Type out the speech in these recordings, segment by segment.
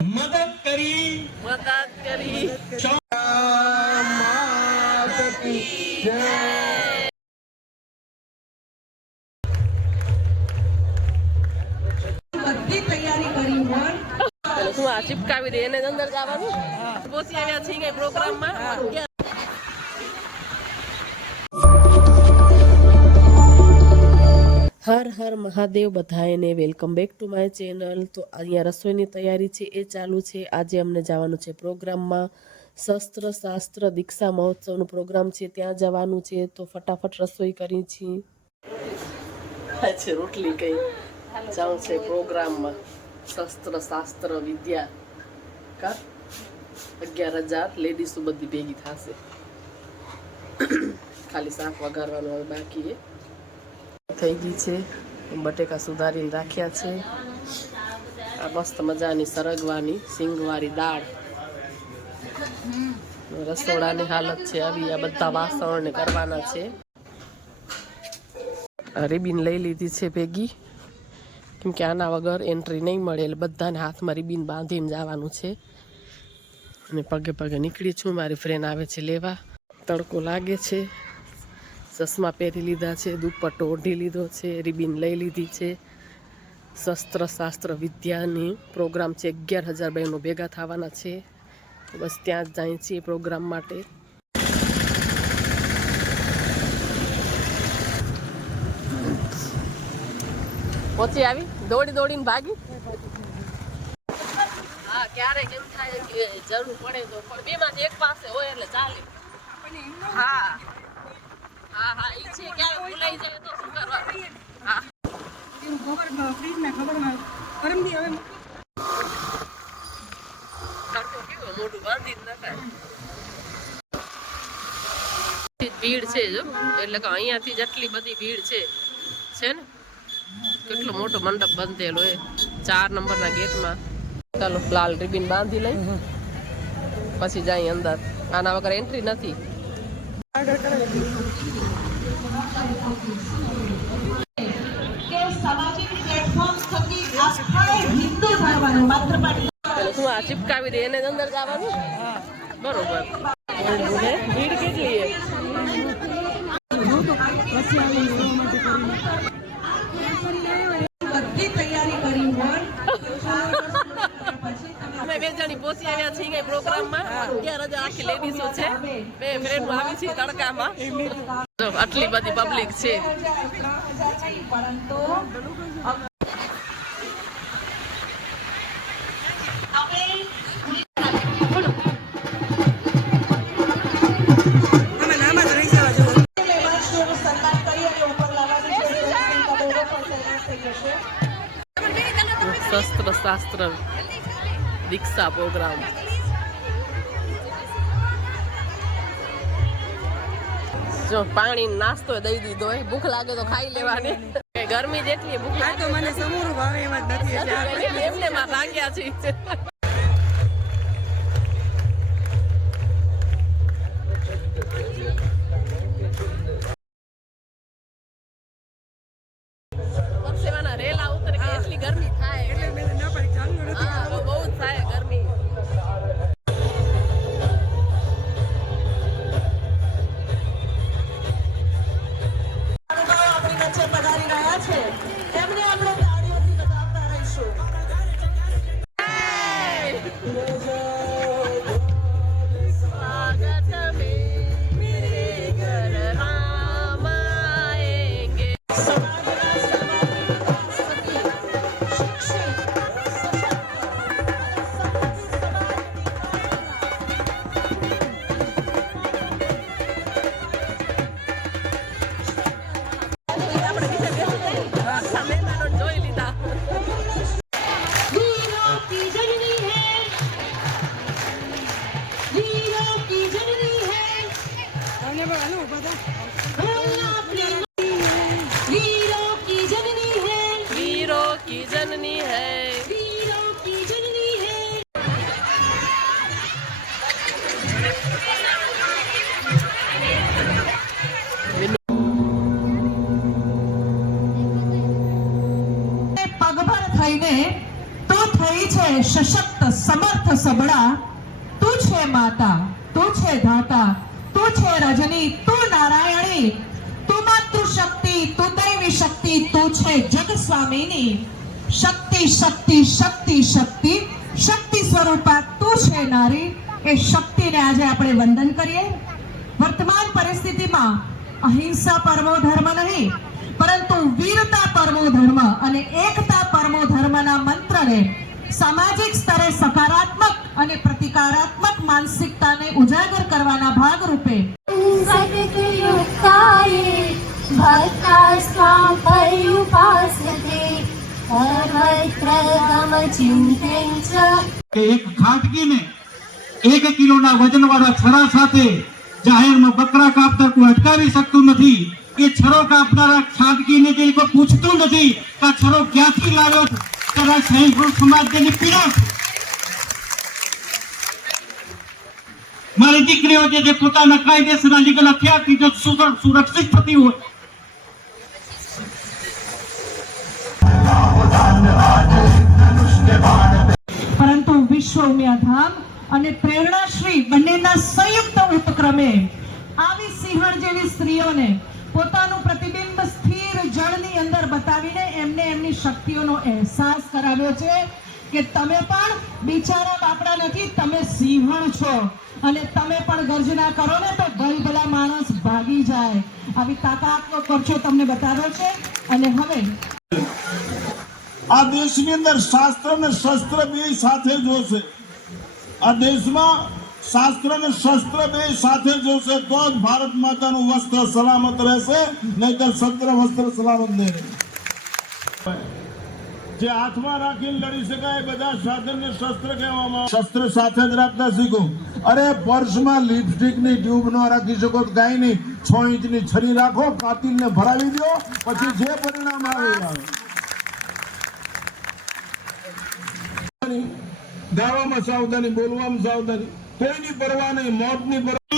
મદદ કરી માત કી જય। બધી તૈયારી કરી હોય હું આ ચિપકાવી દે એને અંદર જવાનું પહોંચી આવ્યા છીએ પ્રોગ્રામમાં। હર હર મહાદેવ બધાને welcome back to my channel. તો અહીંયા રસોઈની તૈયારી છે એ ચાલુ છે। આજે અમને જવાનું છે પ્રોગ્રામમાં, શસ્ત્ર શાસ્ત્ર દીક્ષા મહોત્સવનો પ્રોગ્રામ છે ત્યાં જવાનું છે। તો ફટાફટ રસોઈ કરી છે। રોટલી કઈ જાઉં છે પ્રોગ્રામમાં, શસ્ત્ર શાસ્ત્ર વિદ્યા કા 11,000 લેડીઝો બધી ભેગી થશે। ખાલી શાક વઘારવાનું હવે બાકી છે। થઈ ગઈ છે, બટેકા સુધારીને રાખ્યા છે। આ મસ્ત મજાની સરગવાની સિંગવાળી દાળ। રસોડાની હાલત છે આવી, આ બધા વાસણને કરવાના છે। રિબીન લઈ લીધી છે ભેગી, કેમ કે આના વગર એન્ટ્રી નહીં મળે, એટલે બધાને હાથમાં રિબીન બાંધીને જવાનું છે। અને પગે પગે નીકળી છું, મારી ફ્રેન્ડ આવે છે લેવા। તડકો લાગે છે, ચશ્મા પહેરી લીધા છે, દુપટ્ટો ઓઢી લીધો છે, રિબીન લઈ લીધી છે। શસ્ત્ર શાસ્ત્ર વિદ્યાની પ્રોગ્રામ છે, 11,000 બહેનો ભેગા થવાના છે। બસ ત્યાં જ જાય છીએ પ્રોગ્રામ માટે। પહોંચી આવી, દોડી દોડીને ભાગી। હા, ક્યારેક એમ થાય કે જરૂર પડે તો, પણ બેમાંથી એક પાસે હોય એટલે ચાલે। હા હા હા, ઈ છે, ક્યારે ભૂલાઈ જાય તો શું કરવાનું? હા ખબર ફ્રીજમાં ખબરમાં પરમદી હવે કાટો કેવો મોટું બાંધી જ નખાય। ભીડ છે જો, એટલે કે અહીંયાથી જ આટલી બધી ભીડ છે ને। કેટલો મોટો મંડપ બંધેલો એ 4 નંબરના ગેટમાં। ચાલો લાલ રિબીન બાંધી લઈ, પછી જાય અંદર। આના વગર એન્ટ્રી નથી। હું આ ચિપકાવી દે એને અંદર જવાનું બરોબર। ભીડ કેટલી બધી તૈયારી કરી હોય અમે 2 જણી પહોંચી આવ્યા છીએ પ્રોગ્રામમાં। 11,000 આખી લેડીઝો છે, 2 ફ્રેન્ડો આવી છે તડકામાં। આટલી બધી પબ્લિક છે। શસ્ત્ર શાસ્ત્ર દીક્ષા પ્રોગ્રામ। જો પાણી નાસ્તો દઈ દીધો હોય, ભૂખ લાગે તો ખાઈ લેવાની। ગરમી જેટલી ભૂખ લાગે તો મને સમોરું ભાવે એમ જ નથી, એમને માં ભાગ્યા છે। પરસેવાના રેલા ઉતરે કે એટલી ગરમી થાય, એટલે મેં ના પાડી ચાલુ નથી, બહુ જ થાય ગરમી। પધારી રહ્યા છે, એમને આપણે તાળીઓથી બતાવતા રહીશું। થઈને તો થઈ છે સશક્ત समर्थ सबड़ा तू छे माता तू छे धाता तू छे रजनी तू नारायणी तू मातृशक्ति तू दैवी शक्ति तू छे जग स्वामिनी शक्ति शक्ति शक्ति शक्ति शक्ति स्वरूपा तू छे नारी એ શક્તિને આજે આપણે વંદન કરીએ. વર્તમાન પરિસ્થિતિમાં અહિંસા પરમો ધર્મ નહીં પરંતુ વીરતા પરમો ધર્મ અને એકતા પરમો ધર્મના મંત્રને સામાજિક સ્તરે સકારાત્મક અને પ્રતિકારાત્મક માનસિકતાને ઉજાગર કરવાના ભાગરૂપે सद्गुयुक्ताये भक्ता स्वां पर्युपासते सर्वत्रगमचिन्त्यं च કે એક ખાટકીને 1 કિલોના વજનવાળા છરા સાથે જાહેરમાં બકરા કાપતા કોઈ અટકાવી શકતું નથી. એ છરો કાપનારા ખાટકીને જે કોઈ પૂછતું નથી કે આ છરો ક્યાંથી લાવ્યો છે. ત્યારે સૈનિકો સમાજ તેની પીડા છે. મારી દીકરીઓ જે પોતાના કાયદેસરના લીગલ હથિયારથી જો સુરક્ષિત થતી હોય પરંતુ વિશ્વ ઉમિયાધામ અને પ્રેરણાશ્રી બંનેના સંયુક્ત ઉપક્રમે આવી સિંહણ જેવી સ્ત્રીઓને પોતાનું પ્રતિબિંબ સ્થિર જળની અંદર બતાવીને એમને એમની શક્તિઓનો અહેસાસ કરાવ્યો છે કે તમે પણ બિચારા બાપડા નથી, તમે સિંહણ છો અને તમે પણ ગર્જના કરો ને તો ભલભલા માણસ ભાગી જાય. આવી તાકાતનો કરછો તમને બતાવ્યો છે. અને હવે આ દેશની અંદર શાસ્ત્ર અને શસ્ત્ર બે સાથે જોશે. આ દેશમાં શાસ્ત્ર અને શસ્ત્ર બે સાથે જોશે તો જ ભારત માતાનું વસ્ત્ર સલામત રહેશે, નહીતર સત્ર વસ્ત્ર સલામત નહીં રહે. જે હાથમાં રાખીને લડી શકાય બધા સાધનને શસ્ત્ર કહેવામાં આવે. શસ્ત્ર સાથે જ રાખતા શીખો. અરે પર્સમાં લિપસ્ટિકની ટ્યુબ ન રાખી શકો તો કાંઈ નહીં, 6 ઇંચની છરી રાખો, કાતિલને ભરાવી દો, પછી જે પરિણામ આવે આવે. ગાવામાં સાવધાની, બોલવામાં સાવધાની, કોઈની પરવા નહીં, મોતની પરવા.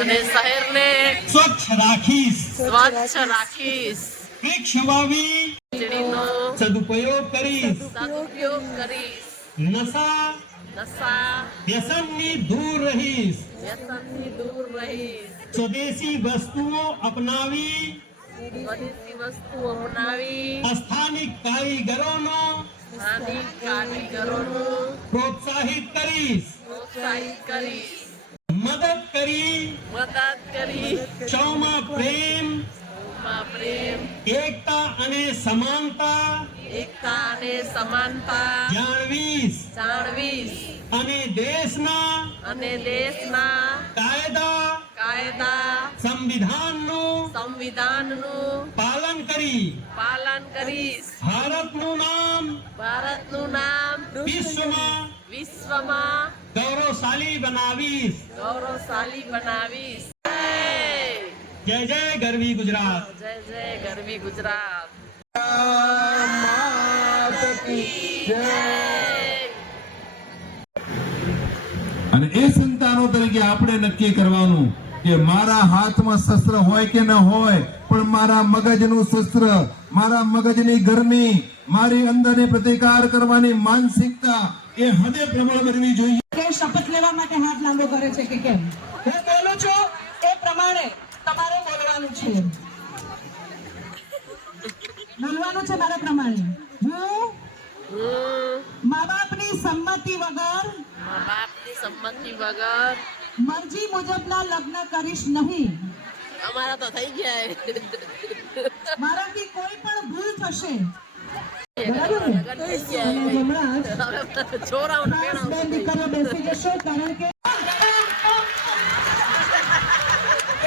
અને શહેરને સ્વચ્છ રાખીશ, સ્વચ્છ રાખીશ, વૃક્ષ વાવી વીજળીનો સદુપયોગ કરીશ, સદુપયોગ કરીશ, નશા નશા વ્યસનની દૂર રહીશ, વ્યસનથી દૂર રહીશ, સ્વદેશી વસ્તુઓ અપનાવી સ્વદેશી વસ્તુઓ અપનાવી સ્થાનિક કારીગરોનો સ્થાનિક કારીગરોનું પ્રોત્સાહિત કરીશ, પ્રોત્સાહિત કરીશ, મદદ કરી મદદ કરી સૌમાં પ્રેમ, માં પ્રેમ, એકતા અને સમાનતા એકતા અને સમાનતા જાળવીશ જાળવીશ અને દેશના કાયદા કાયદા સંવિધાનનું સંવિધાનનું પાલન કરી પાલન કરીશ. ભારતનું નામ વિશ્વમાં ગૌરવશાળી બનાવીશ. ગૌરવશાળી બનાવીશ. જય જય ગરવી ગુજરાત. જય જય ગરવી ગુજરાત. અને એ સંતાનો તરીકે આપણે નક્કી કરવાનું કે મારા હાથમાં શસ્ત્ર હોય કે ન હોય, પણ મારા મગજનું શસ્ત્ર, મારા મગજની ગરમી, મારી અંદરની પ્રતિકાર કરવાની માનસિકતા એ હદે પ્રબળ બનવી જોઈએ. કે શપથ લેવા માટે હાથ લાંબો કરે છે કે કેમ? હું બોલું છું એ પ્રમાણે તમારે બોલવાનું છે. બોલવાનું છે મારા પ્રમાણે. હું મા બાપની સંમતિ વગર બાપની સંમતિ વગર મરજી મુજબના લગ્ન કરીશ નહીં. અમારા તો થઈ ગયા. મારાથી કોઈ પણ ભૂલ થશે છોરાઓને ખાસ બે દીકરીઓ બેસી જશો કારણ કે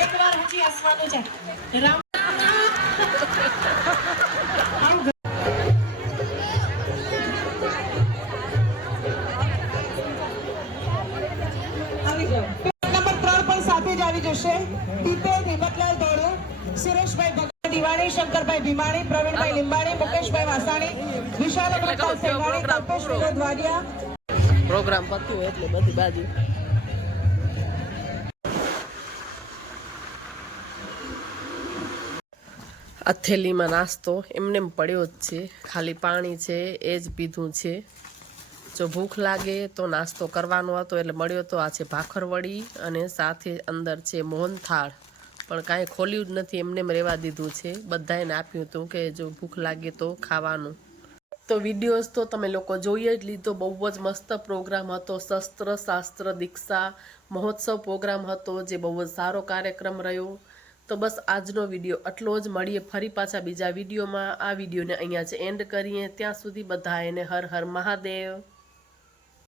એકવાર હજી હસવાનું છે. રામ આવી જાઓ. નંબર 3 પણ સાથે જ આવી જશે. દીપેન હિંમતલાલ ધોળુ, સુરેશભાઈ ભગત દિવાણી, શંકરભાઈ ભીમાણી, પ્રવીણભાઈ લીંબાણી, મુકેશભાઈ વાસાણી, વિશાલ અમૃતલાલ સેંગાણી, કલ્પેશ વિનોદ વાડિયા. પ્રોગ્રામ પત્યું એટલે બધી બાજુ આ થેલીમાં નાસ્તો એમને પડ્યો જ છે, ખાલી પાણી છે એ જ પીધું છે. જો ભૂખ લાગે તો નાસ્તો કરવાનો હતો એટલે મળ્યો તો આ છે ભાખરવડી અને સાથે અંદર છે મોહનથાળ, પણ કાંઈ ખોલ્યું જ નથી, એમને રહેવા દીધું છે. બધાને આપ્યું હતું કે જો ભૂખ લાગે તો ખાવાનું. તો વિડીયોઝ તો તમે લોકો જોઈ જ લીધો. બહુ જ મસ્ત પ્રોગ્રામ હતો. શસ્ત્ર શાસ્ત્ર દીક્ષા મહોત્સવ પ્રોગ્રામ હતો, જે બહુ જ સારો કાર્યક્રમ રહ્યો. તો બસ આજનો વિડીયો આટલો જ. મળીએ ફરી પાછા બીજા વિડીયોમાં. આ વિડીયોને અહીંયા જ એન્ડ કરીએ. ત્યાં સુધી બધા એને હર હર મહાદેવ.